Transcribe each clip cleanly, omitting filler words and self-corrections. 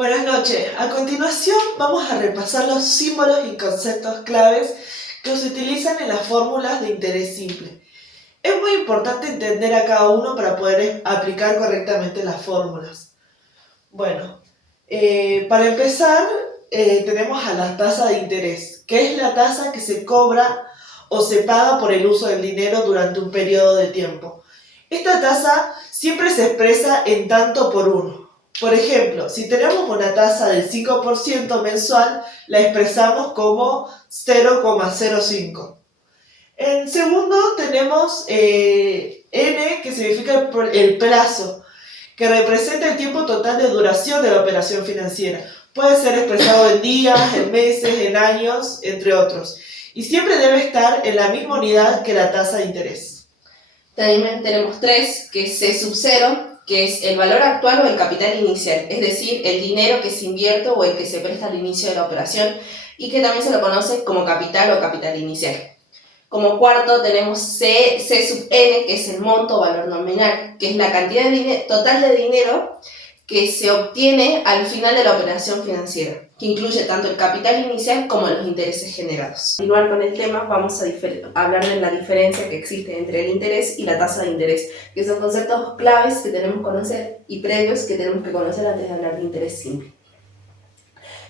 Buenas noches. A continuación vamos a repasar los símbolos y conceptos claves que se utilizan en las fórmulas de interés simple. Es muy importante entender a cada uno para poder aplicar correctamente las fórmulas. Bueno, para empezar tenemos a la tasa de interés, que es la tasa que se cobra o se paga por el uso del dinero durante un periodo de tiempo. Esta tasa siempre se expresa en tanto por uno. Por ejemplo, si tenemos una tasa del 5% mensual, la expresamos como 0,05. En segundo tenemos N, que significa el plazo, que representa el tiempo total de duración de la operación financiera. Puede ser expresado en días, en meses, en años, entre otros. Y siempre debe estar en la misma unidad que la tasa de interés. También tenemos 3, que es C sub 0, que es el valor actual o el capital inicial, es decir, el dinero que se invierte o el que se presta al inicio de la operación y que también se lo conoce como capital o capital inicial. Como cuarto tenemos C sub N, que es el monto o valor nominal, que es la cantidad total de dinero que se obtiene al final de la operación financiera, que incluye tanto el capital inicial como los intereses generados. Para continuar con el tema, vamos a hablar de la diferencia que existe entre el interés y la tasa de interés, que son conceptos claves que tenemos que conocer y previos que tenemos que conocer antes de hablar de interés simple.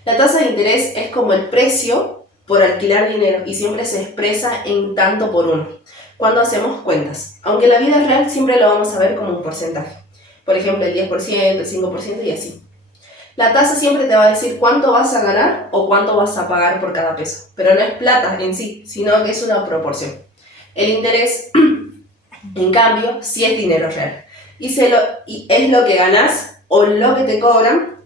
La tasa de interés es como el precio por alquilar dinero y siempre se expresa en tanto por uno, cuando hacemos cuentas, aunque en la vida real siempre lo vamos a ver como un porcentaje. Por ejemplo, el 10%, el 5% y así. La tasa siempre te va a decir cuánto vas a ganar o cuánto vas a pagar por cada peso, pero no es plata en sí, sino que es una proporción. El interés, en cambio, sí es dinero real y es lo que ganas o lo que te cobran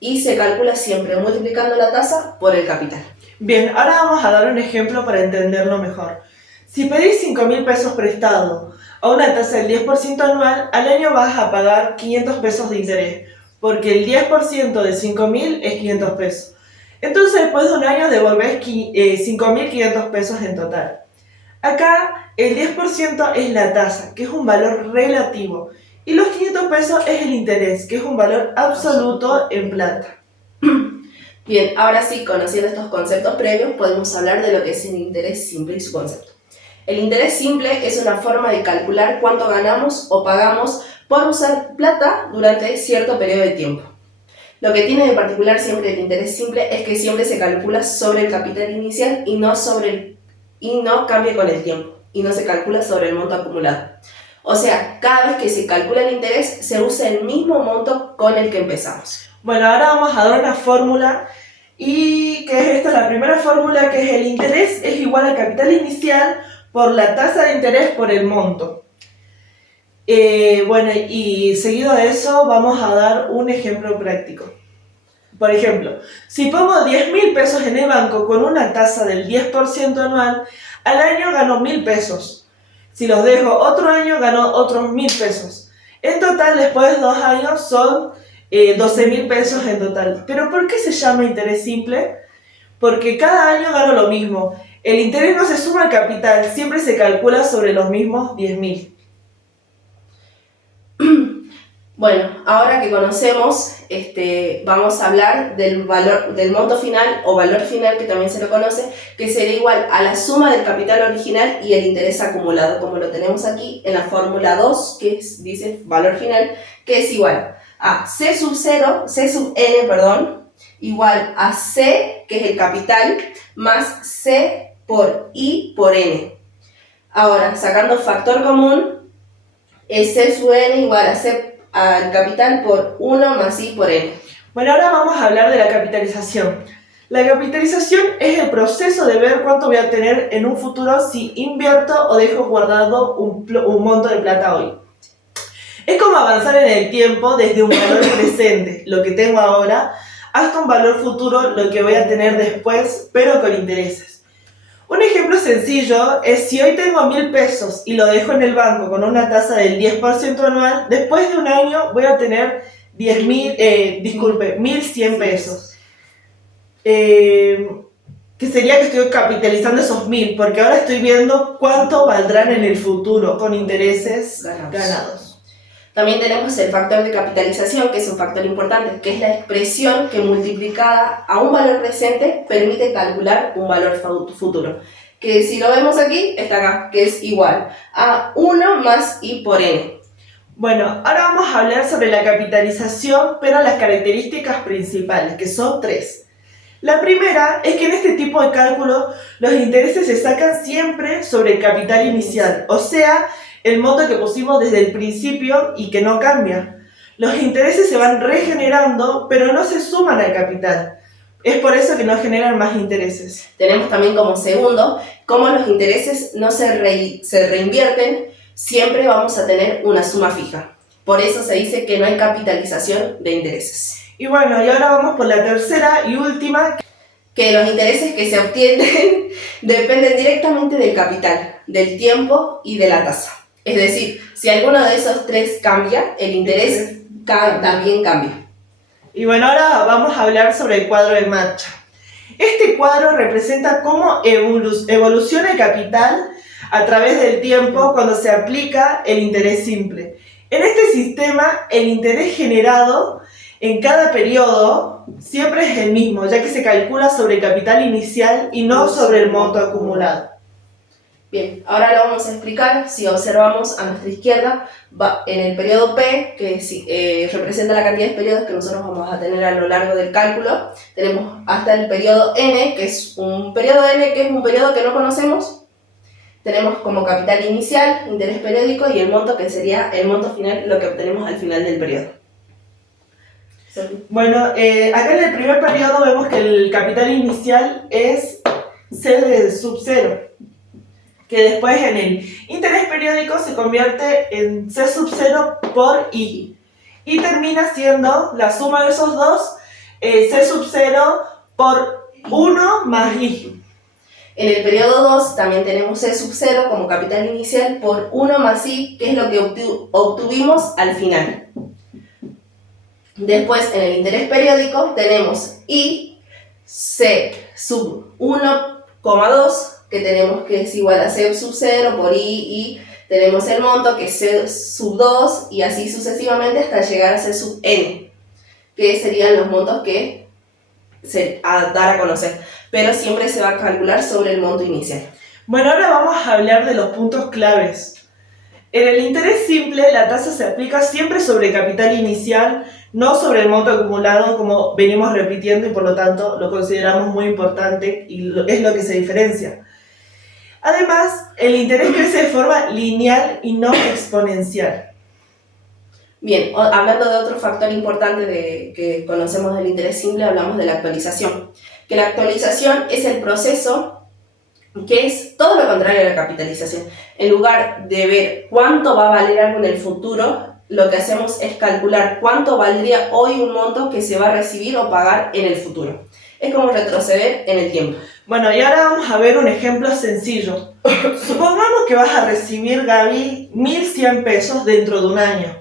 y se calcula siempre multiplicando la tasa por el capital. Bien, ahora vamos a dar un ejemplo para entenderlo mejor. Si pedís 5.000 pesos prestado a una tasa del 10% anual, al año vas a pagar 500 pesos de interés, porque el 10% de 5.000 es 500 pesos. Entonces, después de un año devolvés 5.500 pesos en total. Acá, el 10% es la tasa, que es un valor relativo, y los 500 pesos es el interés, que es un valor absoluto en plata. Bien, ahora sí, conociendo estos conceptos previos, podemos hablar de lo que es el interés simple y su concepto. El interés simple es una forma de calcular cuánto ganamos o pagamos por usar plata durante cierto periodo de tiempo. Lo que tiene de particular siempre el interés simple es que siempre se calcula sobre el capital inicial y no cambia con el tiempo, y no se calcula sobre el monto acumulado. O sea, cada vez que se calcula el interés, se usa el mismo monto con el que empezamos. Bueno, ahora vamos a dar una fórmula, y que es esta, la primera fórmula, que es el interés es igual al capital inicial por la tasa de interés por el monto. Bueno, y seguido de eso vamos a dar un ejemplo práctico. Por ejemplo, si pongo 10.000 pesos en el banco con una tasa del 10% anual, al año gano 1.000 pesos. Si los dejo otro año, gano otros 1.000 pesos. En total, después de 2 años, son 12.000 pesos en total. ¿Pero por qué se llama interés simple? Porque cada año gano lo mismo. El interés no se suma al capital, siempre se calcula sobre los mismos 10.000. Bueno, ahora que conocemos, vamos a hablar del monto final o valor final, que también se lo conoce, que sería igual a la suma del capital original y el interés acumulado, como lo tenemos aquí en la fórmula 2, que dice valor final, que es igual a C sub N, igual a C, que es el capital, más C por I por N. Ahora, sacando factor común, es C sub N igual a C al capital por 1 más I por N. Bueno, ahora vamos a hablar de la capitalización. La capitalización es el proceso de ver cuánto voy a tener en un futuro si invierto o dejo guardado un monto de plata hoy. Es como avanzar en el tiempo desde un valor presente, lo que tengo ahora, hasta un valor futuro, lo que voy a tener después, pero con intereses. Un ejemplo sencillo es si hoy tengo 1.000 pesos y lo dejo en el banco con una tasa del 10% anual, después de un año voy a tener 1.100 pesos. Que sería que estoy capitalizando esos 1.000, porque ahora estoy viendo cuánto valdrán en el futuro con intereses ganados. También tenemos el factor de capitalización, que es un factor importante, que es la expresión que multiplicada a un valor presente permite calcular un valor futuro. Que si lo vemos aquí, está acá, que es igual a 1 más i por n. Bueno, ahora vamos a hablar sobre la capitalización, pero las características principales, que son 3. La primera es que en este tipo de cálculo los intereses se sacan siempre sobre el capital inicial, o sea, el monto que pusimos desde el principio y que no cambia. Los intereses se van regenerando, pero no se suman al capital. Es por eso que no generan más intereses. Tenemos también como segundo, como los intereses no se reinvierten, siempre vamos a tener una suma fija. Por eso se dice que no hay capitalización de intereses. Y bueno, y ahora vamos por la tercera y última. Que los intereses que se obtienen dependen directamente del capital, del tiempo y de la tasa. Es decir, si alguno de esos 3 cambia, el interés también cambia. Y bueno, ahora vamos a hablar sobre el cuadro de marcha. Este cuadro representa cómo evoluciona el capital a través del tiempo cuando se aplica el interés simple. En este sistema, el interés generado en cada periodo siempre es el mismo, ya que se calcula sobre el capital inicial y no sobre el monto acumulado. Bien, ahora lo vamos a explicar. Si observamos a nuestra izquierda, en el periodo P, que representa la cantidad de periodos que nosotros vamos a tener a lo largo del cálculo, tenemos hasta el periodo N, que es un periodo que no conocemos. Tenemos como capital inicial, interés periódico y el monto, que sería el monto final, lo que obtenemos al final del periodo. Bueno, acá en el primer periodo vemos que el capital inicial es C sub 0, que después en el interés periódico se convierte en C sub 0 por I, y termina siendo la suma de esos dos, C sub 0 por 1 más I. En el periodo 2 también tenemos C sub 0 como capital inicial por 1 más I, que es lo que obtuvimos al final. Después, en el interés periódico, tenemos I, C sub 1,2, que tenemos que es igual a C sub 0 por I, y tenemos el monto, que es C sub 2, y así sucesivamente hasta llegar a C sub N, que serían los montos que se a dar a conocer. Pero siempre se va a calcular sobre el monto inicial. Bueno, ahora vamos a hablar de los puntos claves. En el interés simple, la tasa se aplica siempre sobre el capital inicial, no sobre el monto acumulado, como venimos repitiendo, y por lo tanto lo consideramos muy importante y es lo que se diferencia. Además, el interés crece de forma lineal y no exponencial. Bien, hablando de otro factor importante que conocemos del interés simple, hablamos de la actualización. Que la actualización es el proceso que es todo lo contrario a la capitalización. En lugar de ver cuánto va a valer algo en el futuro, lo que hacemos es calcular cuánto valdría hoy un monto que se va a recibir o pagar en el futuro. Es como retroceder en el tiempo. Bueno, y ahora vamos a ver un ejemplo sencillo. Supongamos que vas a recibir, Gaby, 1.100 pesos dentro de un año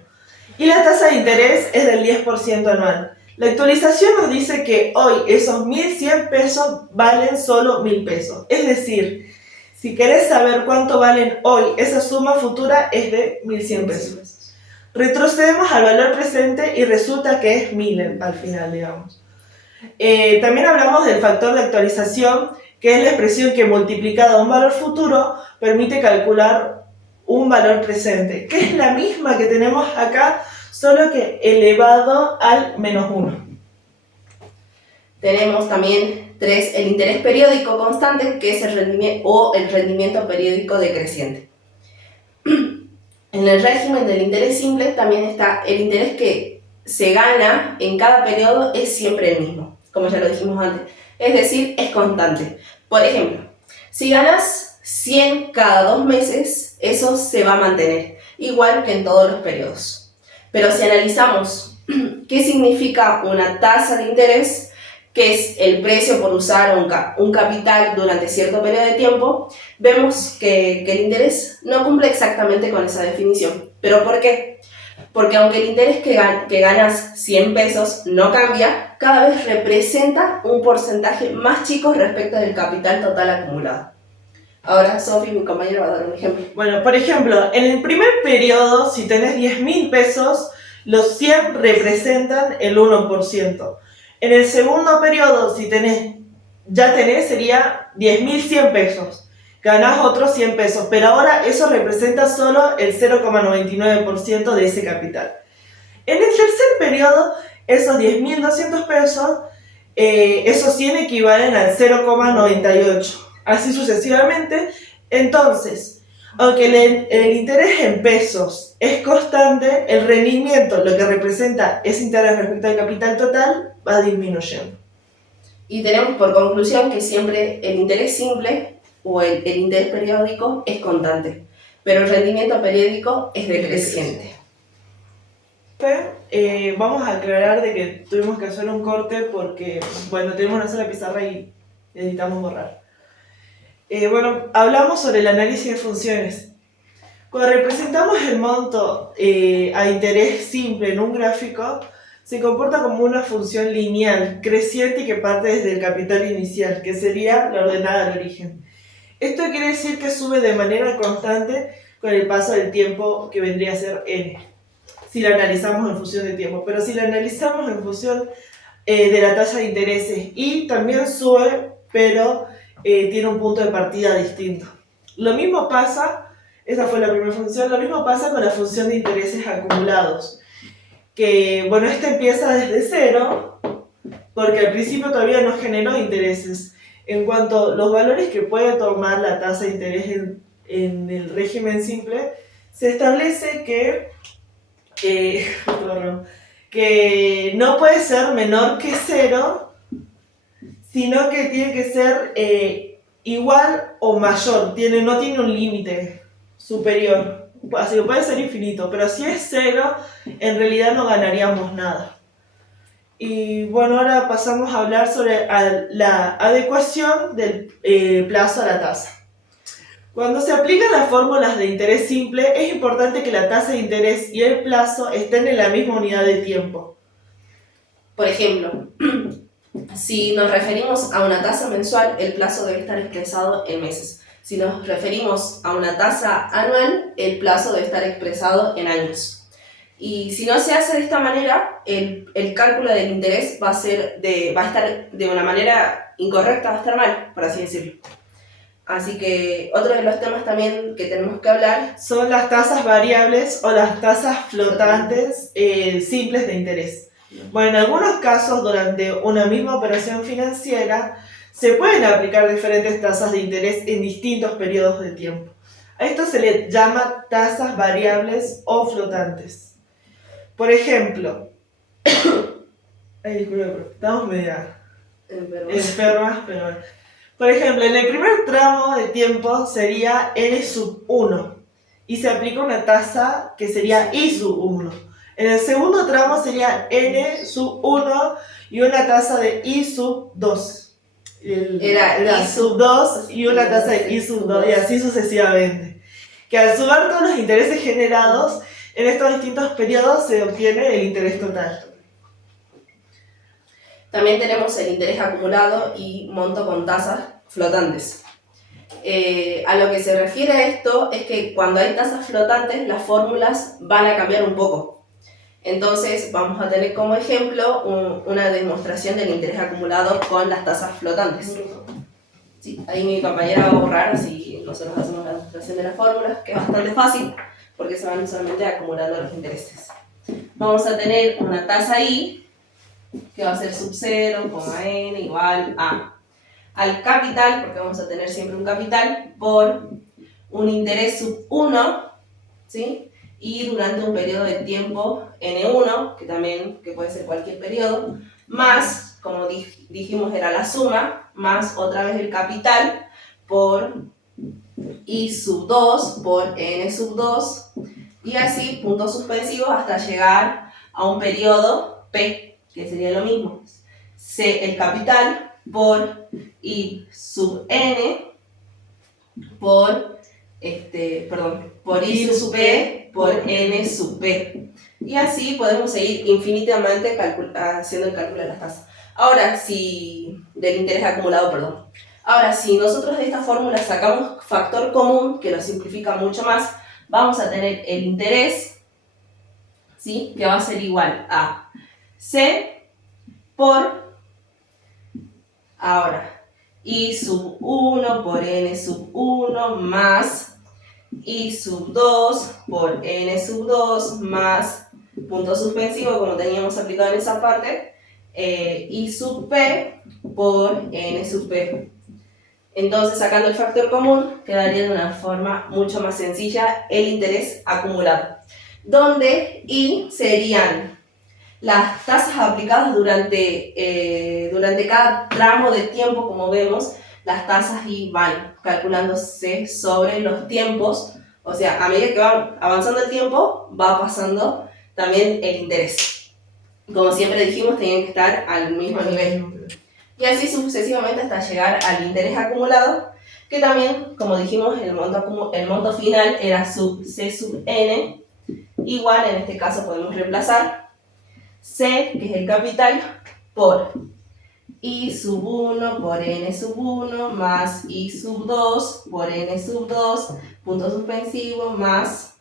y la tasa de interés es del 10% anual. La actualización nos dice que hoy esos 1.100 pesos valen solo 1.000 pesos. Es decir, si querés saber cuánto valen hoy, esa suma futura es de 1.100 pesos. Retrocedemos al valor presente y resulta que es 1.000 al final, digamos. También hablamos del factor de actualización, que es la expresión que multiplicada a un valor futuro permite calcular un valor presente, que es la misma que tenemos acá, solo que elevado al menos 1. Tenemos también 3, el interés periódico constante, que es el rendimiento periódico decreciente. En el régimen del interés simple también está el interés que se gana en cada periodo, es siempre el mismo, como ya lo dijimos antes, es decir, es constante. Por ejemplo, si ganas 100 cada 2 meses, eso se va a mantener, igual que en todos los periodos. Pero si analizamos qué significa una tasa de interés, que es el precio por usar un capital durante cierto periodo de tiempo, vemos que el interés no cumple exactamente con esa definición. ¿Pero por qué? Porque aunque el interés que ganas 100 pesos no cambia, cada vez representa un porcentaje más chico respecto del capital total acumulado. Ahora Sofi, mi compañera, va a dar un ejemplo. Bueno, por ejemplo, en el primer periodo, si tenés 10.000 pesos, los 100 representan el 1%. En el segundo periodo, si ya tenés, sería 10.100 pesos. Ganás otros 100 pesos, pero ahora eso representa solo el 0,99% de ese capital. En el tercer periodo, esos 10.200 pesos, esos 100 equivalen al 0,98. Así sucesivamente. Entonces, aunque el interés en pesos es constante, el rendimiento, lo que representa ese interés respecto al capital total, va disminuyendo. Y tenemos por conclusión que siempre el interés simple o el interés periódico es constante, pero el rendimiento periódico es decreciente. Vamos a aclarar de que tuvimos que hacer un corte porque, bueno, tenemos una sola pizarra y necesitamos borrar. Bueno, hablamos sobre el análisis de funciones. Cuando representamos el monto a interés simple en un gráfico, se comporta como una función lineal, creciente y que parte desde el capital inicial, que sería la ordenada al origen. Esto quiere decir que sube de manera constante con el paso del tiempo, que vendría a ser n, si lo analizamos en función de tiempo. Pero si lo analizamos en función de la tasa de intereses, y también sube, pero tiene un punto de partida distinto. Lo mismo pasa, esa fue la primera función, lo mismo pasa con la función de intereses acumulados. Que, bueno, esta empieza desde cero, porque al principio todavía no generó intereses. En cuanto a los valores que puede tomar la tasa de interés en el régimen simple, se establece que no puede ser menor que cero, sino que tiene que ser igual o mayor, no tiene un límite superior, así que puede ser infinito, pero si es cero, en realidad no ganaríamos nada. Y bueno, ahora pasamos a hablar sobre la adecuación del plazo a la tasa. Cuando se aplican las fórmulas de interés simple, es importante que la tasa de interés y el plazo estén en la misma unidad de tiempo. Por ejemplo, si nos referimos a una tasa mensual, el plazo debe estar expresado en meses. Si nos referimos a una tasa anual, el plazo debe estar expresado en años. Y si no se hace de esta manera, el cálculo del interés va a estar de una manera incorrecta, va a estar mal, por así decirlo. Así que otro de los temas también que tenemos que hablar son las tasas variables o las tasas flotantes simples de interés. Bueno, en algunos casos, durante una misma operación financiera, se pueden aplicar diferentes tasas de interés en distintos periodos de tiempo. A esto se le llama tasas variables o flotantes. Por ejemplo, estamos media enfermas, pero... Por ejemplo, en el primer tramo de tiempo sería n sub 1 y se aplica una tasa que sería i sub 1. En el segundo tramo sería n sub 1 y una tasa de i sub 2. Era i sub 2 y una tasa de i sub 2 y así sucesivamente. Que al sumar todos los intereses generados en estos distintos periodos se obtiene el interés total. También tenemos el interés acumulado y monto con tasas flotantes. A lo que se refiere a esto es que cuando hay tasas flotantes, las fórmulas van a cambiar un poco. Entonces vamos a tener como ejemplo una demostración del interés acumulado con las tasas flotantes. Sí, ahí mi compañera va a borrar, así nosotros hacemos la demostración de las fórmulas, que es bastante fácil, porque se van solamente acumulando los intereses. Vamos a tener una tasa I, que va a ser sub 0, n igual a al capital, porque vamos a tener siempre un capital, por un interés sub 1, ¿sí? Y durante un periodo de tiempo n1, que puede ser cualquier periodo, más, como dijimos era la suma, más otra vez el capital por i sub 2 por n sub 2, y así puntos suspensivos hasta llegar a un periodo p, que sería lo mismo, el capital por i sub n por i sub p por n sub p. Y así podemos seguir infinitamente haciendo el cálculo de las tasas. Del interés acumulado, Ahora, si nosotros de esta fórmula sacamos factor común, que lo simplifica mucho más, vamos a tener el interés, ¿sí? Que va a ser igual a C por, ahora, I sub 1 por N sub 1 más I sub 2 por N sub 2 más punto suspensivo, como teníamos aplicado en esa parte, I sub P por N sub P. Entonces, sacando el factor común, quedaría de una forma mucho más sencilla el interés acumulado, donde I serían las tasas aplicadas durante cada tramo de tiempo, como vemos, las tasas I van calculándose sobre los tiempos, o sea, a medida que va avanzando el tiempo, va pasando también el interés. Como siempre dijimos, tenían que estar al mismo nivel. Y así sucesivamente hasta llegar al interés acumulado, que también, como dijimos, el monto final era sub C sub N, igual en este caso podemos reemplazar C, que es el capital, por I sub 1 por N sub 1 más I sub 2 por N sub 2, punto suspensivo, más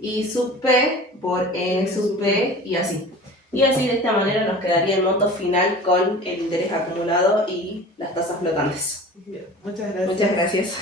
I sub P por N sub P y así. Y así de esta manera nos quedaría el monto final con el interés acumulado y las tasas flotantes. Bien, muchas gracias. Muchas gracias.